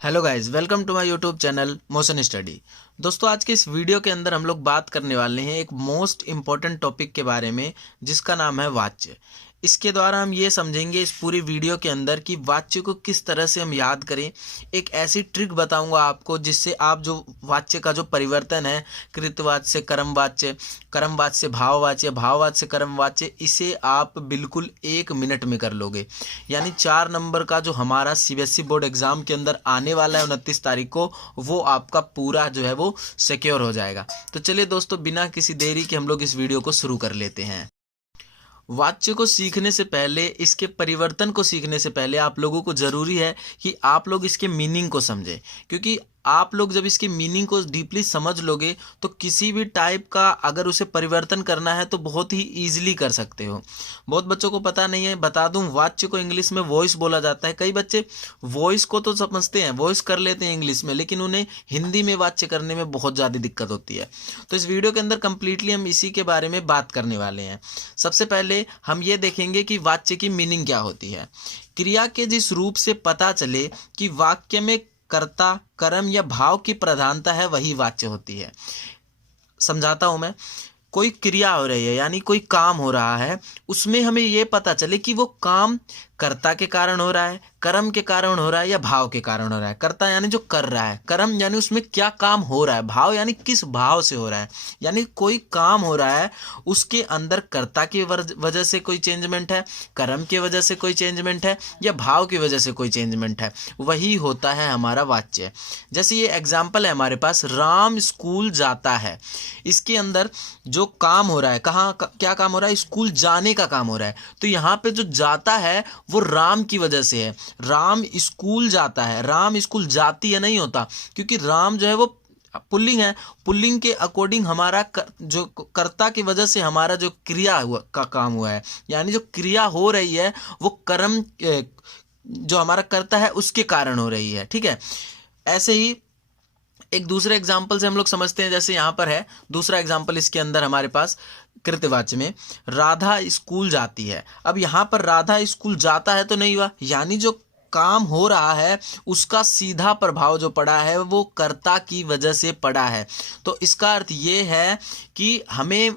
Hello guys, welcome to my YouTube channel motion study. दोस्तों, आज के इस वीडियो के अंदर हम लोग बात करने वाले हैं एक मोस्ट इम्पॉर्टेंट टॉपिक के बारे में, जिसका नाम है वाच्य। इसके द्वारा हम ये समझेंगे इस पूरी वीडियो के अंदर कि वाच्य को किस तरह से हम याद करें। एक ऐसी ट्रिक बताऊंगा आपको जिससे आप जो वाच्य का जो परिवर्तन है, कृतवाच्य से कर्मवाच्य, कर्मवाच्य से भाववाच्य, भाववाच्य से कर्मवाच्य, इसे आप बिल्कुल 1 मिनट में कर लोगे। यानी 4 नंबर का जो हमारा सीबीएसई बोर्ड एग्जाम के अंदर आने वाला है 29 तारीख को, वो आपका पूरा जो है वो सिक्योर हो जाएगा। तो चलिए दोस्तों, बिना किसी देरी के हम लोग इस वीडियो को शुरू कर लेते हैं। वाच्य को सीखने से पहले, इसके परिवर्तन को सीखने से पहले आप लोगों को ज़रूरी है कि आप लोग इसके मीनिंग को समझें, क्योंकि आप लोग जब इसके मीनिंग को डीपली समझ लोगे तो किसी भी टाइप का अगर उसे परिवर्तन करना है तो बहुत ही ईजिली कर सकते हो। बहुत बच्चों को पता नहीं है, बता दूं, वाच्य को इंग्लिश में वॉइस बोला जाता है। कई बच्चे वॉइस को तो समझते हैं, वॉइस कर लेते हैं इंग्लिश में, लेकिन उन्हें हिंदी में वाच्य करने में बहुत ज़्यादा दिक्कत होती है। तो इस वीडियो के अंदर कंप्लीटली हम इसी के बारे में बात करने वाले हैं। सबसे पहले हम ये देखेंगे कि वाच्य की मीनिंग क्या होती है। क्रिया के जिस रूप से पता चले कि वाक्य में कर्ता, कर्म या भाव की प्रधानता है, वही वाच्य होती है। समझाता हूं मैं। कोई क्रिया हो रही है, यानी कोई काम हो रहा है, उसमें हमें ये पता चले कि वो काम कर्ता के कारण हो रहा है, कर्म के कारण हो रहा है या भाव के कारण हो रहा है। कर्ता यानी जो कर रहा है, कर्म यानी उसमें क्या काम हो रहा है, भाव यानी किस भाव से हो रहा है। यानी कोई काम हो रहा है, उसके अंदर कर्ता की वजह से कोई चेंजमेंट है, कर्म की वजह से कोई चेंजमेंट है या भाव की वजह से कोई चेंजमेंट है, वही होता है हमारा वाच्य। जैसे ये एग्जाम्पल है हमारे पास, राम स्कूल जाता है। इसके अंदर जो काम हो रहा है, क्या काम हो रहा है, स्कूल जाने का काम हो रहा है। तो यहाँ पे जो जाता है वो राम की वजह से है। राम स्कूल जाता है, राम स्कूल जाती है नहीं होता, क्योंकि राम जो है वो पुल्लिंग है। पुल्लिंग के अकॉर्डिंग हमारा जो कर्ता की वजह से हमारा जो क्रिया हुआ का काम हुआ है, यानी जो क्रिया हो रही है वो कर्म जो हमारा कर्ता है उसके कारण हो रही है। ठीक है। ऐसे ही एक दूसरे एग्जाम्पल से हम लोग समझते हैं। जैसे यहाँ पर है दूसरा एग्जाम्पल, इसके अंदर हमारे पास कृतवाच्य में राधा स्कूल जाती है। अब यहाँ पर राधा स्कूल जाता है तो नहीं हुआ, यानी जो काम हो रहा है उसका सीधा प्रभाव जो पड़ा है वो कर्ता की वजह से पड़ा है। तो इसका अर्थ ये है कि हमें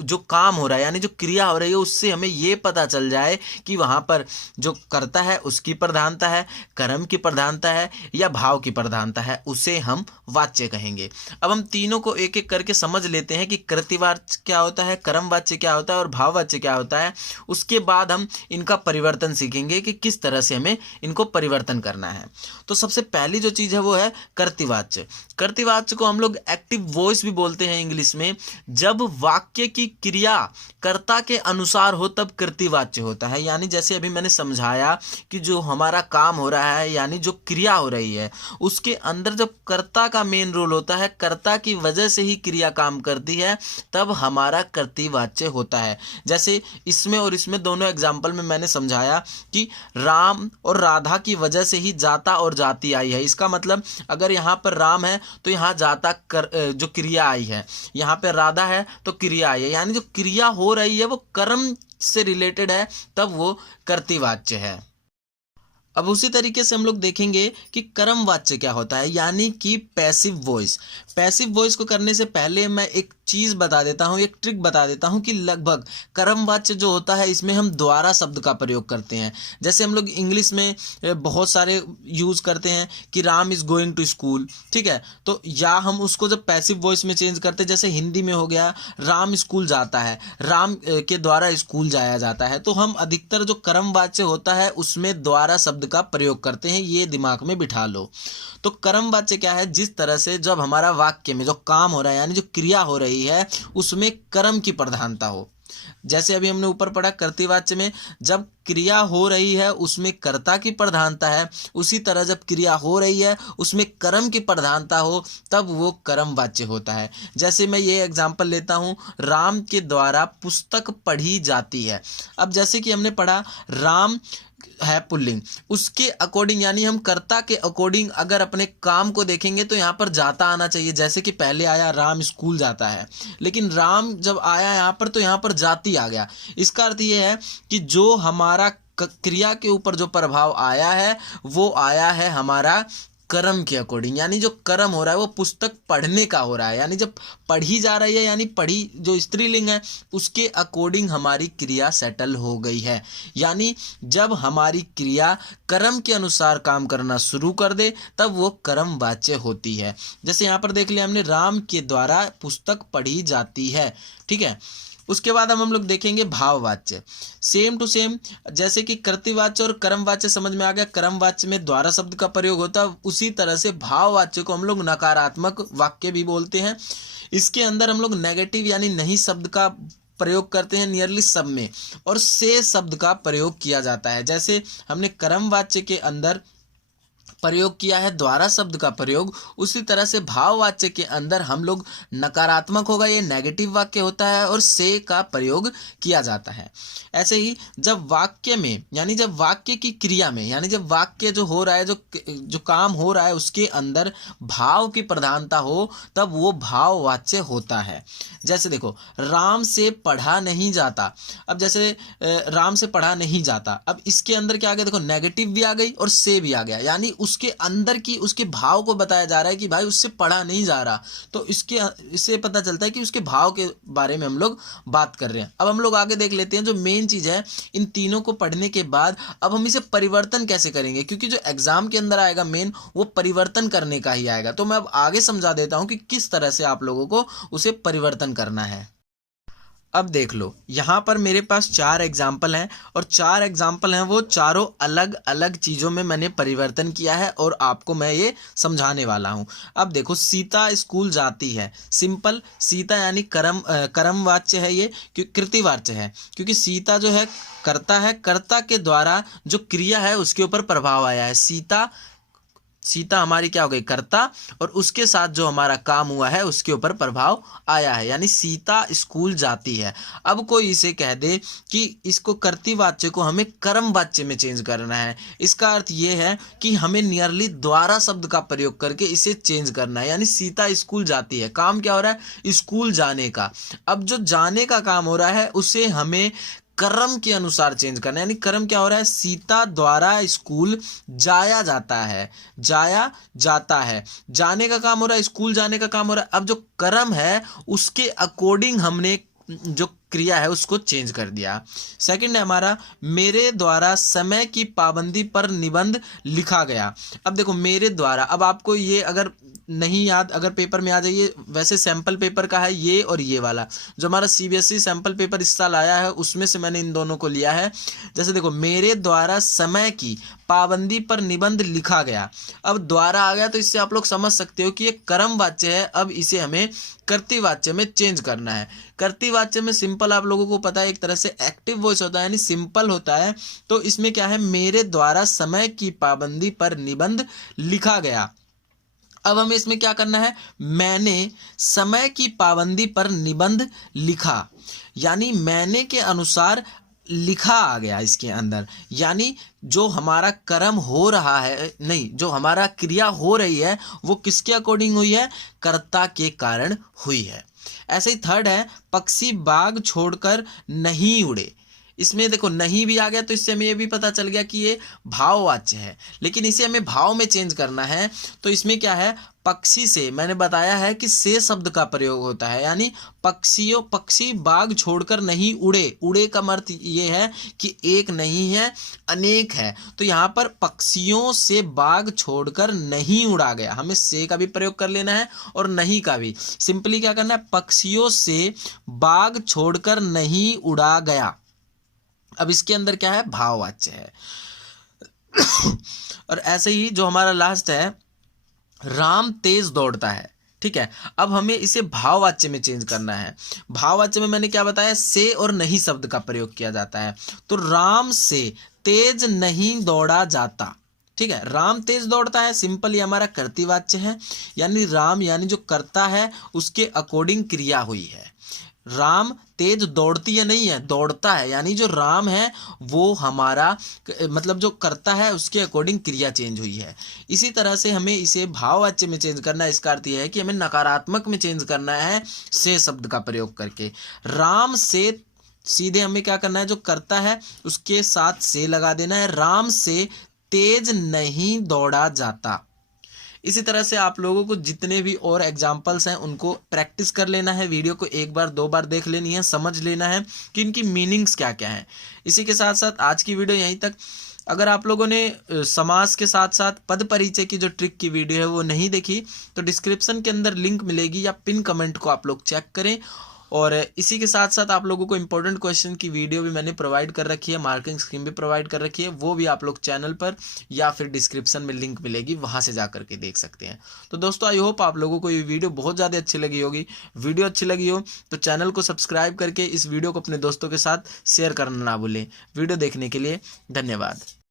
जो काम हो रहा है, यानी जो क्रिया हो रही है, उससे हमें ये पता चल जाए कि वहाँ पर जो कर्ता है उसकी प्रधानता है, कर्म की प्रधानता है या भाव की प्रधानता है, उसे हम वाच्य कहेंगे। अब हम तीनों को एक एक करके समझ लेते हैं कि कृतिवाच्य क्या होता है, कर्मवाच्य क्या होता है और भाववाच्य क्या होता है। उसके बाद हम इनका परिवर्तन सीखेंगे कि किस तरह से हमें इनको परिवर्तन करना है। तो सबसे पहली जो चीज है वो है कर्तृवाच्य। कर्तृवाच्य को हम लोग एक्टिव वॉइस भी बोलते हैं इंग्लिश में। जब वाक्य की क्रिया कर्ता के अनुसार हो तब कर्तृवाच्य होता है। यानी जैसे अभी मैंने समझाया कि जो हमारा काम हो रहा है, यानी जो क्रिया हो रही है, उसके अंदर जब कर्ता का मेन रोल होता है, कर्ता की वजह से ही क्रिया काम करती है, तब हमारा कर्तृवाच्य होता है। जैसे इसमें और इसमें दोनों एग्जाम्पल में मैंने समझाया कि राम और राधा की वजह से ही जाता और जाती आई है। इसका मतलब अगर यहाँ पर राम है तो यहाँ जाता जो क्रिया आई है, यहाँ पे राधा है तो क्रिया आई है, यानी जो क्रिया हो रही है वो कर्म से रिलेटेड है, तब वो कर्तृवाच्य है। अब उसी तरीके से हम लोग देखेंगे कि कर्मवाच्य क्या होता है, यानी कि पैसिव वॉइस। पैसिव वॉइस को करने से पहले मैं एक चीज बता देता हूं, एक ट्रिक बता देता हूं कि लगभग कर्मवाच्य जो होता है इसमें हम द्वारा शब्द का प्रयोग करते हैं। जैसे हम लोग इंग्लिश में बहुत सारे यूज करते हैं कि Ram is going to school, ठीक है। तो या हम उसको जब पैसिव वॉइस में चेंज करते हैं, जैसे हिंदी में हो गया राम स्कूल जाता है, राम के द्वारा स्कूल जाया जाता है, तो हम अधिकतर जो कर्मवाच्य होता है उसमें द्वारा शब्द का प्रयोग करते हैं। ये दिमाग में बिठा लो। तो कर्मवाच्य क्या है, जिस तरह से जब हमारा वाक्य में जो काम हो रहा है, यानी जो क्रिया हो रही है, उसमें कर्म की प्रधानता हो। जैसे अभी हमने ऊपर पढ़ा कर्तृवाच्य में जब क्रिया हो रही है उसमें कर्ता की प्रधानता है, उसी तरह जब क्रिया हो रही है उसमें कर्म की प्रधानता हो, तब वो कर्मवाच्य होता है। जैसे मैं ये एग्जांपल लेता हूँ, राम के द्वारा पुस्तक पढ़ी जाती है। अब जैसे कि हमने पढ़ा राम है पुल्लिंग, उसके अकॉर्डिंग यानी हम कर्ता के अकॉर्डिंग अगर अपने काम को देखेंगे तो यहाँ पर जाता आना चाहिए। जैसे कि पहले आया राम स्कूल जाता है, लेकिन राम जब आया यहाँ पर तो यहाँ पर जाती आ गया। इसका अर्थ ये है कि जो हमारा क्रिया के ऊपर जो प्रभाव आया है वो आया है हमारा कर्म के अकॉर्डिंग, यानी जो कर्म हो रहा है वो पुस्तक पढ़ने का हो रहा है, यानी जब पढ़ी जा रही है, यानी पढ़ी जो स्त्रीलिंग है उसके अकॉर्डिंग हमारी क्रिया सेटल हो गई है। यानी जब हमारी क्रिया कर्म के अनुसार काम करना शुरू कर दे तब वो कर्मवाच्य होती है। जैसे यहाँ पर देख लिया हमने, राम के द्वारा पुस्तक पढ़ी जाती है, ठीक है। उसके बाद हम लोग देखेंगे भाववाच्य, सेम टू सेम, जैसे कि कर्तृवाच्य और कर्मवाच्य समझ में आ गया, कर्मवाच्य में द्वारा शब्द का प्रयोग होता है, उसी तरह से भाववाच्य को हम लोग नकारात्मक वाक्य भी बोलते हैं। इसके अंदर हम लोग नेगेटिव यानी नहीं शब्द का प्रयोग करते हैं नियरली सब में, और से शब्द का प्रयोग किया जाता है। जैसे हमने कर्मवाच्य के अंदर प्रयोग किया है द्वारा शब्द का प्रयोग, उसी तरह से भाववाच्य के अंदर हम लोग नकारात्मक होगा, ये नेगेटिव वाक्य होता है, और से का प्रयोग किया जाता है। ऐसे ही जब वाक्य में, यानी जब वाक्य की क्रिया में, यानी जब वाक्य जो हो रहा है, जो काम हो रहा है उसके अंदर भाव की प्रधानता हो तब वो भाववाच्य होता है। जैसे देखो, राम से पढ़ा नहीं जाता, अब जैसे राम से पढ़ा नहीं जाता, अब इसके अंदर क्या आ गया, देखो नेगेटिव भी आ गई और से भी आ गया, यानी उसके अंदर की उसके भाव को बताया जा रहा है कि भाई उससे पढ़ा नहीं जा रहा, तो इससे पता चलता है कि उसके भाव के बारे में हम लोग बात कर रहे हैं। अब हम लोग आगे देख लेते हैं, जो मेन चीज है, इन तीनों को पढ़ने के बाद अब हम इसे परिवर्तन कैसे करेंगे, क्योंकि जो एग्जाम के अंदर आएगा मेन वो परिवर्तन करने का ही आएगा। तो मैं अब आगे समझा देता हूं कि किस तरह से आप लोगों को उसे परिवर्तन करना है। अब देख लो, यहाँ पर मेरे पास 4 एग्जाम्पल हैं, और 4 एग्जाम्पल हैं वो चारों अलग अलग चीज़ों में मैंने परिवर्तन किया है और आपको मैं ये समझाने वाला हूँ। अब देखो, सीता स्कूल जाती है, सिंपल, सीता यानी कर्मवाच्य है, ये कृतिवाच्य है, क्योंकि सीता जो है कर्ता है, कर्ता के द्वारा जो क्रिया है उसके ऊपर प्रभाव आया है। सीता हमारी क्या हो गई, कर्ता, और उसके साथ जो हमारा काम हुआ है उसके ऊपर प्रभाव आया है, यानी सीता स्कूल जाती है। अब कोई इसे कह दे कि इसको कर्तृवाच्य को हमें कर्मवाच्य में चेंज करना है, इसका अर्थ ये है कि हमें नियरली द्वारा शब्द का प्रयोग करके इसे चेंज करना है। यानी सीता स्कूल जाती है, काम क्या हो रहा है, स्कूल जाने का। अब जो जाने का काम हो रहा है उसे हमें कर्म के अनुसार चेंज करना है, यानी कर्म क्या हो रहा है, सीता द्वारा स्कूल जाया जाता है, जाया जाता है, जाने का काम हो रहा है, स्कूल जाने का काम हो रहा है। अब जो कर्म है उसके अकॉर्डिंग हमने जो क्रिया है उसको चेंज कर दिया। सेकंड है हमारा, मेरे द्वारा समय की पाबंदी पर निबंध लिखा गया। अब देखो, मेरे द्वारा, अब आपको ये अगर नहीं याद, अगर पेपर में आ जाइए, वैसे सैंपल पेपर का है ये और ये वाला, जो हमारा सीबीएसई सैंपल पेपर इस साल आया है उसमें से मैंने इन दोनों को लिया है। जैसे देखो, मेरे द्वारा समय की पाबंदी पर निबंध लिखा गया, अब द्वारा आ गया तो इससे आप लोग समझ सकते हो कि ये कर्मवाच्य है। अब इसे हमें कर्तृवाच्य में चेंज करना है। कर्तृवाच्य में सिंपल आप लोगों को पता है, एक तरह से एक्टिव वॉइस होता है, यानी सिंपल होता है। तो इसमें क्या है, मेरे द्वारा समय की पाबंदी पर निबंध लिखा गया। अब हमें इसमें क्या करना है, मैंने समय की पाबंदी पर निबंध लिखा, यानी मैंने के अनुसार लिखा आ गया इसके अंदर, यानी जो हमारा कर्म हो रहा है, नहीं, जो हमारा क्रिया हो रही है वो किसके अकॉर्डिंग हुई है, कर्ता के कारण हुई है। ऐसे ही थर्ड है, पक्षी बाग छोड़कर नहीं उड़े। इसमें देखो नहीं भी आ गया तो इससे हमें ये भी पता चल गया कि ये भाववाच्य है, लेकिन इसे हमें भाव में चेंज करना है। तो इसमें क्या है, पक्षी से मैंने बताया है कि से शब्द का प्रयोग होता है, यानी पक्षी बाग छोड़कर नहीं उड़े। उड़े का अर्थ ये है कि एक नहीं है, अनेक है। तो यहाँ पर पक्षियों से बाग छोड़कर नहीं उड़ा गया, हमें से का भी प्रयोग कर लेना है और नहीं का भी। सिंपली क्या करना है, पक्षियों से बाग छोड़कर नहीं उड़ा गया। अब इसके अंदर क्या है, भाववाच्य है। और ऐसे ही जो हमारा लास्ट है, राम तेज दौड़ता है, ठीक है। अब हमें इसे भाववाच्य में चेंज करना है। भाववाच्य में मैंने क्या बताया, से और नहीं शब्द का प्रयोग किया जाता है। तो राम से तेज नहीं दौड़ा जाता, ठीक है। राम तेज दौड़ता है, सिंपल ये हमारा कर्तृवाच्य है, यानी राम यानी जो कर्ता है उसके अकॉर्डिंग क्रिया हुई है। राम तेज दौड़ती है, नहीं है, दौड़ता है, यानी जो राम है वो हमारा मतलब जो करता है उसके अकॉर्डिंग क्रिया चेंज हुई है। इसी तरह से हमें इसे भाववाच्य में चेंज करना है। इसका अर्थ यह है कि हमें नकारात्मक में चेंज करना है से शब्द का प्रयोग करके। राम से सीधे हमें क्या करना है, जो करता है उसके साथ से लगा देना है। राम से तेज नहीं दौड़ा जाता, इसी तरह से आप लोगों को जितने भी और एग्जाम्पल्स हैं उनको प्रैक्टिस कर लेना है, वीडियो को एक बार 2 बार देख लेनी है, समझ लेना है कि इनकी मीनिंग्स क्या क्या हैं। इसी के साथ साथ आज की वीडियो यहीं तक। अगर आप लोगों ने समास के साथ साथ पद परिचय की जो ट्रिक की वीडियो है वो नहीं देखी तो डिस्क्रिप्शन के अंदर लिंक मिलेगी या पिन कमेंट को आप लोग चेक करें। और इसी के साथ साथ आप लोगों को इंपॉर्टेंट क्वेश्चन की वीडियो भी मैंने प्रोवाइड कर रखी है, मार्किंग स्कीम भी प्रोवाइड कर रखी है, वो भी आप लोग चैनल पर या फिर डिस्क्रिप्शन में लिंक मिलेगी, वहां से जा करके देख सकते हैं। तो दोस्तों आई होप आप लोगों को ये वीडियो बहुत ज़्यादा अच्छी लगी होगी। वीडियो अच्छी लगी हो तो चैनल को सब्सक्राइब करके इस वीडियो को अपने दोस्तों के साथ शेयर करना ना भूलें। वीडियो देखने के लिए धन्यवाद।